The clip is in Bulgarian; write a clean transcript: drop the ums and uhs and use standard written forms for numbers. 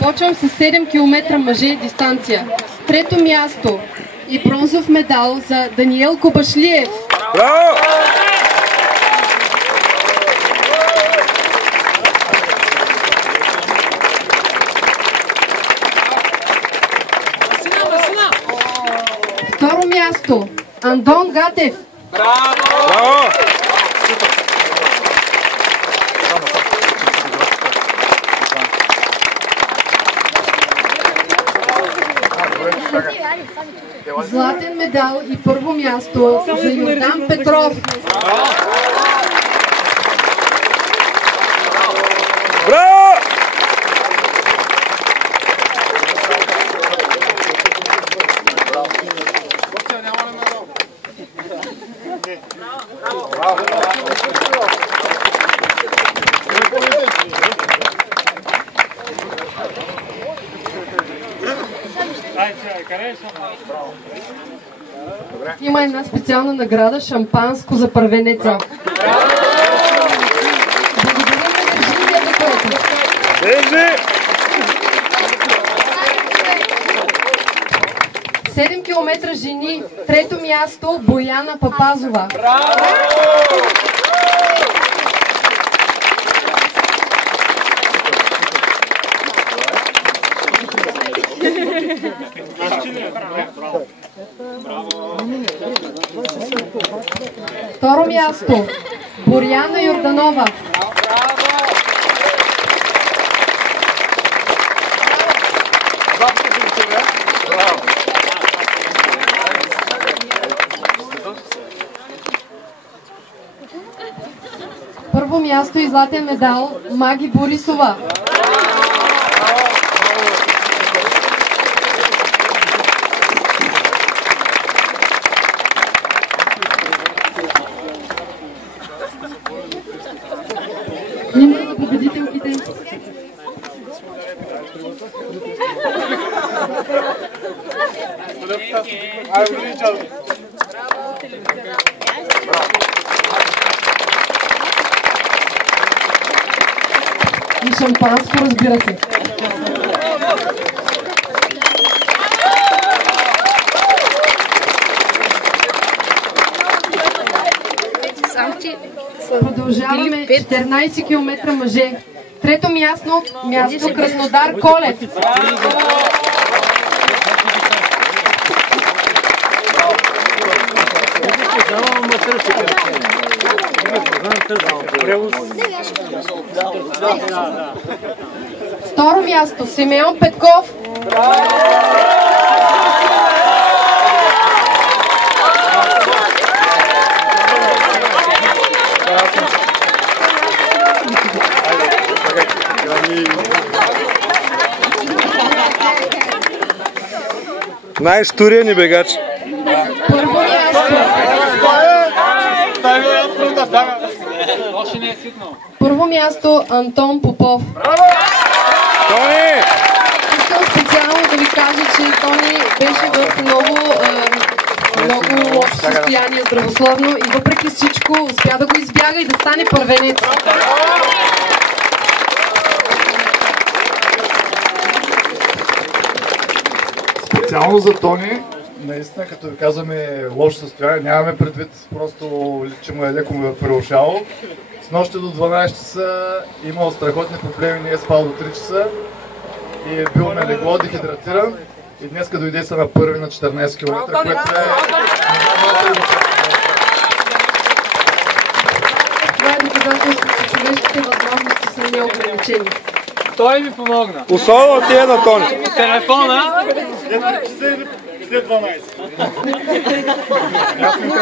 Започвам с 7 км мъже дистанция. Трето място и бронзов медал за Даниел Кобашлиев. Браво! Второ място Андон Гатев. Браво! Златен медал и първо място за Йордан Петров. Браво! Има една специална награда — шампанско за първенеца. Благодаря за Държи! 7 км жени. Трето място Бояна Папазова. Второ място Боряна Йорданова. Първо място и златен медал Маги Борисова. Име на победителките. И шампанско, разбира се. Продължаваме 14 км мъже. Трето място Краснодар Колев. Второ място Симеон Петков. Най-штурия ни бегач. Първо място. Първо място Антон Попов. Тони! Искам специално да ви кажа, че Тони беше в много лошо състояние здравословно и въпреки всичко успя да го избяга и да стане първенец. Специално за Тони, наистина, като ви казваме лошо състояние, нямаме предвид просто, че му е леко прерушало. С нощи до 12 часа имал страхотни проблеми, не е спал до 3 часа и е бил на легло, дехидратиран и днеска дойде са на първи на 14 км, което е... Това е доказателство, че човешките възможности са неограничени. Той ми помогна. Особено ти е на Тони. Телефона. След 12.